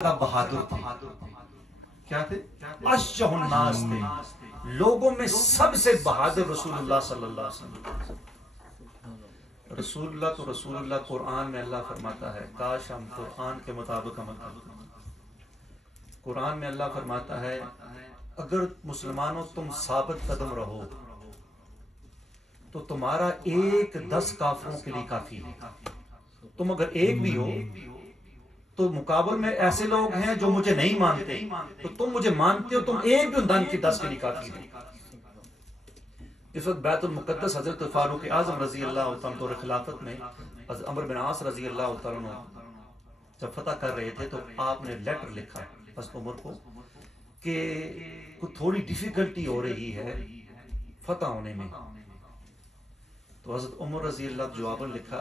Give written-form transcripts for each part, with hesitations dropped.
बहादुर थे। क्या थे? अश्जहुन्नास थे। लोगों में सबसे बहादुर रसूलुल्लाह सल्लल्लाहु अलैहि वसल्लम। रसूलुल्लाह तो रसूलुल्लाह। कुरान में अल्लाह फरमाता है, काश हम कुरान के मुताबिक अमल करते। कुरान में अल्लाह फरमाता है, अगर मुसलमानों तुम साबित कदम रहो तो तुम्हारा एक 10 काफिरों के लिए काफी है। तुम अगर एक भी हो तो मुकाबल में ऐसे लोग हैं जो मुझे नहीं मानते, तो तुम मुझे मानते हो, तुम एक भी दान की 10 के लिए काफी है। इस वक्त बैतुल मुकद्दस हजरत फारूक आजम रजी अल्लाह तआला खिलाफत में अमर बिन आस रजी अल्लाह तआला जब फतह कर रहे थे तो आपने लेटर लिखा हज़रत उमर को कि कुछ थोड़ी डिफिकल्टी हो रही है फतह होने में। तो हजरत उमर रजी अल्लाह जवाब लिखा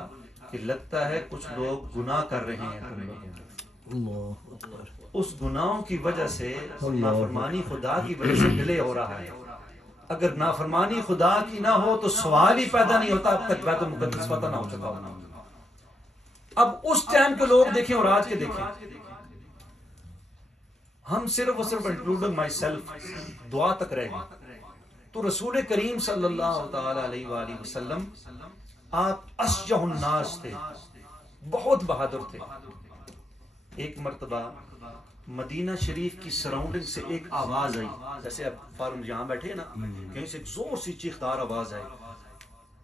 कि लगता है कुछ लोग गुनाह कर रहे हैं तुम लोगों में, उस गुनाहों की वजह से, नाफरमानी खुदा की वजह से डिले हो रहा है। अगर नाफरमानी खुदा की ना हो तो सवाल ही पैदा नहीं होता अब तक बैतुल मुकद्दस फतह ना हो चुका होना। अब उस टाइम के लोग देखें और आज के देखें, हम सिर्फ और सिर्फ इंक्लूडिंग माई सेल्फ दुआ तक रह गए। तो रसूल करीम सल्लल्लाहु तआला अलैहि वसल्लम आप अश्जहुन्नास थे, बहुत बहादुर थे। एक मर्तबा मदीना शरीफ की सराउंडिंग से एक आवाज आई, जैसे अब फारूक यहाँ बैठे ना, कहीं से एक जोर सी चीखदार आवाज आई।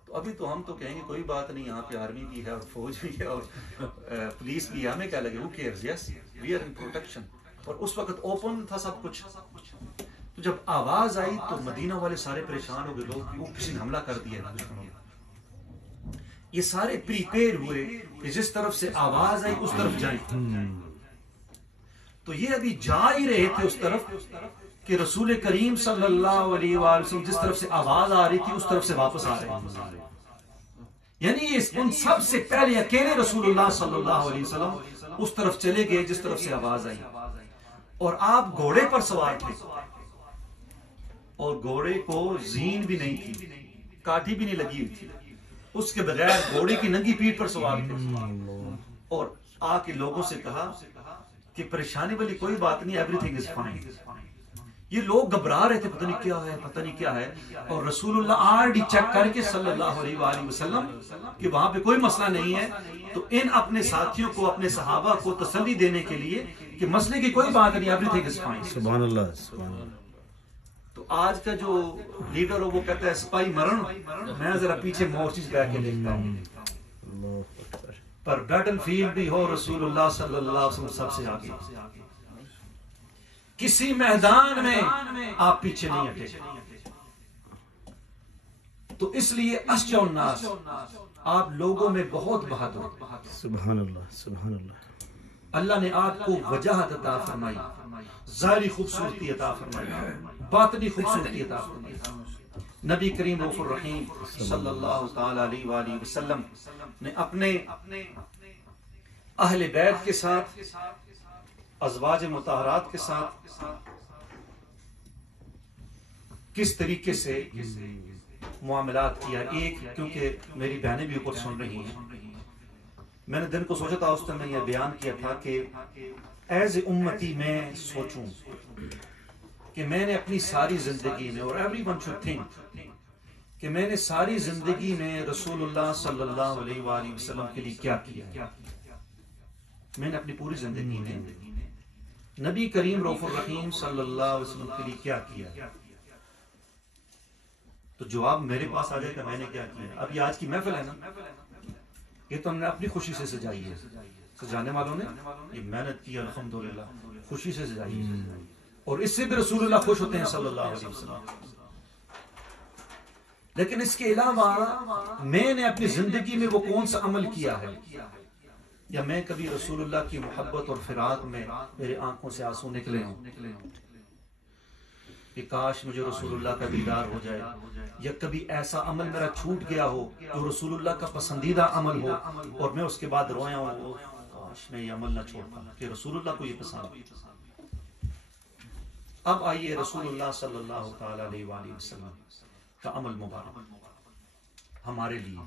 तो अभी तो हम तो कहेंगे कोई बात नहीं, यहाँ पे आर्मी भी है और फौज भी है और पुलिस भी है, हमें क्या लगे, who cares, yes we are in protection. और उस वक्त ओपन था सब कुछ। तो जब आवाज आई तो मदीना वाले सारे परेशान हो गए, लोग वो किसी ने हमला कर दिया दुश्मनों। ये सारे प्रिपेयर हुए कि जिस तरफ से आवाज आई उस तरफ जाए। तो ये अभी जा ही रहे थे उस तरफ कि रसूल करीम सल्लल्लाहु अलैहि वसल्लम जिस तरफ से आवाज आ रही थी उस तरफ से वापस आ रहे थे। यानी ये उन सबसे पहले अकेले रसूलुल्लाह सल्लल्लाहु अलैहि वसल्लम उस तरफ चले गए जिस तरफ से आवाज आई। और आप घोड़े पर सवार थे और घोड़े को जीन भी नहीं थी, काठी भी नहीं लगी हुई थी, उसके बगैर घोड़े की नंगी पीठ पर सवार थे। और आके लोगों से कहा कि परेशानी वाली कोई बात नहीं, एवरीथिंग इज फाइन। ये लोग घबरा रहे थे, पता नहीं क्या है, पता नहीं क्या है। और रसूलुल्लाह ऑलरेडी चेक करके सल्लल्लाहु अलैहि वसल्लम कि वहां पे कोई मसला नहीं है। तो इन अपने साथियों को, अपने सहाबा को तसल्ली देने के लिए कि मसले की कोई बात नहीं, एवरीथिंग इज फाइन। सुभान अल्लाह, सुभान अल्लाह। तो आज का जो लीडर हो वो कहता है सिपाही मरण, मैं जरा पीछे मोर्चे बैठ के देखता हूँ। पर बैटल फील्ड भी हो रसूलुल्लाह सल्लल्लाहु अलैहि वसल्लम सबसे आगे। किसी मैदान में आप पीछे नहीं हटे। तो इसलिए अश्जहुन्नास, आप लोगों में बहुत बहादुर। सुभान अल्लाह, सुभान अल्लाह। अल्लाह ने आपको वजाहत अता फरमाई, ज़ाहिरी खूबसूरती अता फरमाई, बातनी खूबसूरती अता फरमाई। नबी करीम रऊफ़ुर रहीम सल्लल्लाहु तआला अलैहि वसल्लम ने अपने अहले बैत के साथ, अज़वाज मुतहरात के साथ किस तरीके से मुआमलात किया। एक, क्योंकि मेरी बहनें भी ऊपर सुन रही हैं, मैंने दिन को सोचा था, उस दिन मैंने यह बयान किया था कि एज ए उम्मती मैं सोचूं कि मैंने अपनी सारी जिंदगी में, और एवरीवन शुड थिंक कि मैंने सारी जिंदगी में रसूलुल्लाह सल्लल्लाहु अलैहि वसल्लम के लिए क्या किया। मैंने अपनी पूरी जिंदगी में नबी करीम रऊफ़ुर रहीम सल्लल्लाहु अलैहि वसल्लम के लिए क्या किया। तो जवाब मेरे पास आ जाएगा मैंने क्या किया। अब ये आज की महफिल है ना, ये तो हमने अपनी खुशी से सजाई है, सजाने वालों ने ये मेहनत की, अल्हम्दुलिल्लाह खुशी से सजाई है। और इससे भी रसूलुल्लाह खुश होते हैं सल्लल्लाहु अलैहि वसल्लम। लेकिन इसके अलावा मैंने अपनी जिंदगी में वो कौन सा अमल किया है, या मैं कभी रसूलुल्लाह की मोहब्बत और फिराक में मेरे आंखों से आंसू निकले हों कि काश मुझे रसूलुल्लाह का दीदार हो जाए, या कभी ऐसा अमल मेरा छूट गया हो जो रसूलुल्लाह का पसंदीदा अमल हो और मैं उसके बाद रोया हूं, काश मैं ये अमल ना छोड़ता कि रसूलुल्लाह को ये पसंद। अब आइए रसूलुल्लाह सल्लल्लाहु तआला अलैहि वसल्लम का अमल मुबारक हमारे लिए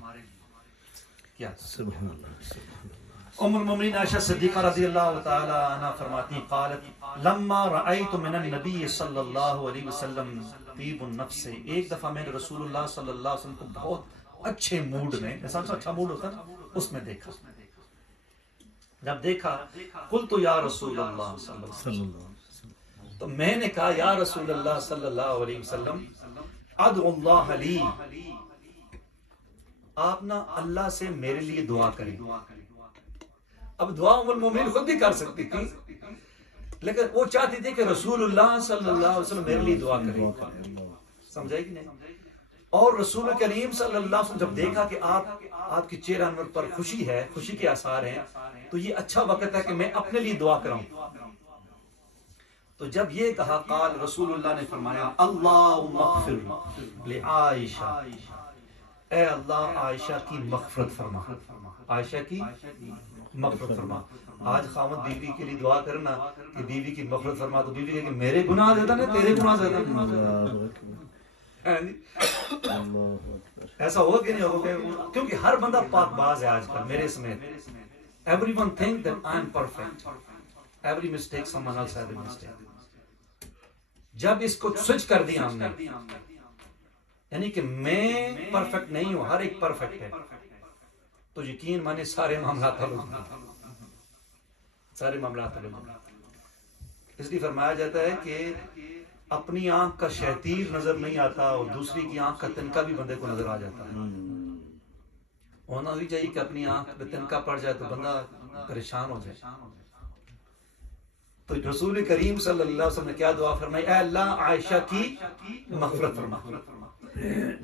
क्या। सुभान अल्लाह, सुभान अल्लाह। उम्मुल मोमिनीन आयशा सिद्दीक़ा रज़ियल्लाहु ताला अन्हा फरमाती हैं क़ालत लम्मा रअयतु मिनन नबी सल्लल्लाहु अलैहि वसल्लम तीबुन नफ्स, एक दफा मैंने रसूलुल्लाह सल्लल्लाहु अलैहि वसल्लम को बहुत अच्छे मूड में, जैसा अच्छा मूड होता ना, उसमें देखा। जब देखा कुल्तु या रसूलल्लाह सल्लल्लाहु अलैहि वसल्लम, तो मैंने कहा या रसूलल्लाह सल्लल्लाहु अलैहि वसल्लम अदउल्लाह ली, आप ना अल्लाह से मेरे लिए दुआ करें। अब दुआ उम्मुल मोमिनीन खुद भी कर सकती थी, लेकिन वो चाहती थी कि रसूलुल्लाह सल्लल्लाहु अलैहि वसल्लम मेरे लिए दुआ करें। समझाई कि नहीं? और रसूल करीम सल्लल्लाहु अलैहि वसल्लम जब देखा कि आपकी चेहरे अनवर पर खुशी है, खुशी के आसार हैं, तो ये अच्छा वक्त है कि मैं अपने लिए दुआ कराऊं। तो जब ये कहा काल रसूलुल्लाह ने फरमाया अल्लाहुम्मा अग़फिर ले आयशा, ए अल्लाह आयशा की मग़फ़िरत फरमा, आयशा की मग़फ़िरत फरमा। आज खामद बीवी के लिए दुआ करना कि बीवी की मग़फ़िरत फरमा, तो बीवी कहे मेरे गुनाह ज्यादा नहीं तेरे गुनाह ज्यादा नहीं। ऐसा होगा कि नहीं होगा? क्योंकि हर बंदा पाकबाज है आजकल मेरे समेत। Everyone think that I am perfect. Every mistake someone else has a mistake. जब इसको स्विच कर दिया हमने, यानी कि मैं परफेक्ट नहीं हूं, हर एक परफेक्ट है, तो यकीन माने सारे मामला हल हो जाएंगे, सारे मामला हल हो जाएंगे। इसलिए फरमाया जाता है कि अपनी आंख का शहतीर नजर नहीं आता और दूसरी की आंख का तिनका भी बंदे को नजर आ जाता है। होना भी चाहिए कि अपनी आंख में तिनका पड़ जाए तो बंदा परेशान हो जाए। तो रसूल करीम सल्लल्लाहु अलैहि वसल्लम ने क्या दुआ फरमाई? ऐ अल्लाह आयशा की मग़फ़िरत फरमा।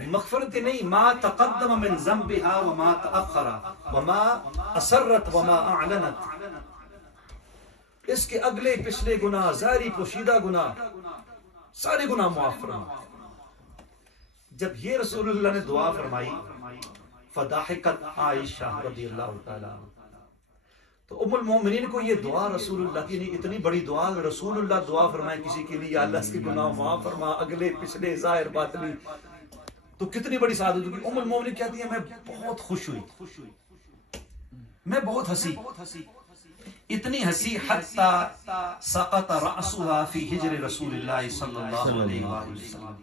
मग़फ़िरत नहीं, मा तक़द्दम मिन ज़ंबिहा व मा तअख़्ख़रा व मा असर्रत व मा अअलनत, इसके अगले पिछले गुनाह, ज़ाहिरी पोशीदा गुनाह, सारे गुनाह माफ फरमा। जब ये रसूलुल्लाह ने दुआ फरमाई फदाहिकत आयशा रज़ियल्लाहु ताला, तो उम्मुल मोमिनीन को ये दुआ रसूलुल्लाह की नहीं, इतनी बड़ी दुआ, रसूलुल्लाह दुआ फरमाए किसी के लिए अल्लाह इसके गुनाह माफ फरमा, अगले पिछले ज़ाहिर बातिनी, तो कितनी बड़ी सादत होगी। उम्मुल मोमिनीन कहती है मैं बहुत खुश हुई, मैं बहुत हंसी, इतनी हंसी हत्ता सक़त रअसुहा फी हिज्र रसूलिल्लाह सल्लल्लाहु अलैहि वसल्लम,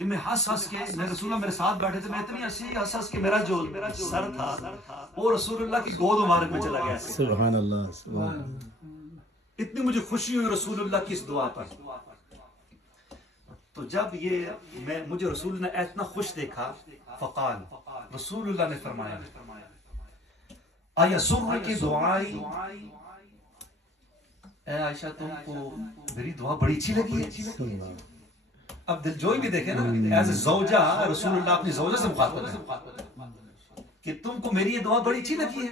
कि मैं हंस के, मैं रसूलुल्लाह मेरे साथ बैठे थे, मैं इतनी हंस के मेरा जो सर था वो रसूलुल्लाह की गोद मुबारक में चला गया। सुभान अल्लाह, सुभान अल्लाह। इतनी मुझे खुशी हुई रसूलुल्लाह की इस दुआ पर। तो जब ये मुझे रसूल ने इतना खुश देखा, फकाल, रसूलुल्लाह ने फरमाया अयसुर्र की दुआई, ऐ आयशा तुमको मेरी दुआ बड़ी अच्छी लगी है। अब दिलजोई भी देखे ना, एज ए ज़ौजा रसूलुल्लाह अपनी ज़ौजा से मुखातब है कि तुमको मेरी ये दुआ बड़ी अच्छी लगी है।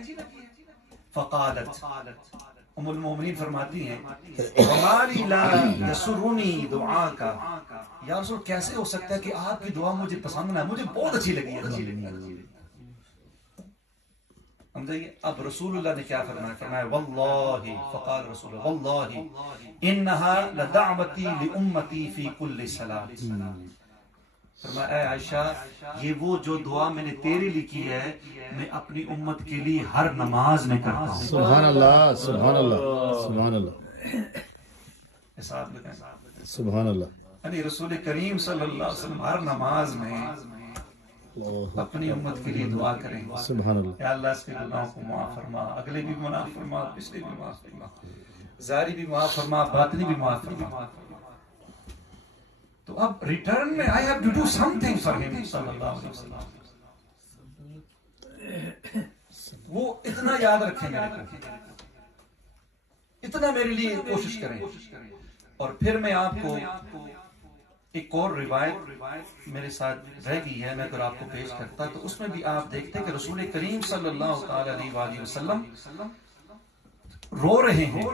फकालत, उम्मुल मोमिनीन फरमाती हैं वमाली ला यसुरुनी दुआका, या रसूल कैसे हो सकता है कि आपकी दुआ मुझे पसंद ना, मुझे बहुत अच्छी लगी है। अब रसूलुल्लाह ने क्या फरमाया? फरमाया वल्लाही, फकाल रसूल वल्लाही इन्नहा लदअवती लिउम्मती फी कुल्ली सलात। फरमाया ऐ आयशा, ये वो जो दुआ मैंने तेरे लिए की है, मैं अपनी उम्मत के लिए हर नमाज में करता हूँ। सुभान अल्लाह, सुभान अल्लाह, सुभान अल्लाह, सुभान अल्लाह। यानी रसूल करीम सल्लल्लाहु अलैहि वसल्लम हर नमाज में अपनी उम्मत के लिए दुआ करें, सुभान अल्लाह, या अल्लाह इसके गुनाहों को माफ फरमा, अगले भी माफ फरमा, पिछले भी माफ फरमा, ज़ाहिरी भी माफ फरमा, बातिनी भी माफ फरमा। तो अब रिटर्न में I have to do something for him सल्लल्लाहु अलैहि वसल्लम। वो इतना याद रखें मेरे को, इतना मेरे लिए कोशिश करें। और फिर मैं आपको एक और रिवायत मेरे साथ रह गई है, मैं अगर आपको पेश करता तो उसमें भी आप देखते कि रसूल करीम सल्लल्लाहु अलैहि वसल्लम रो रहे हैं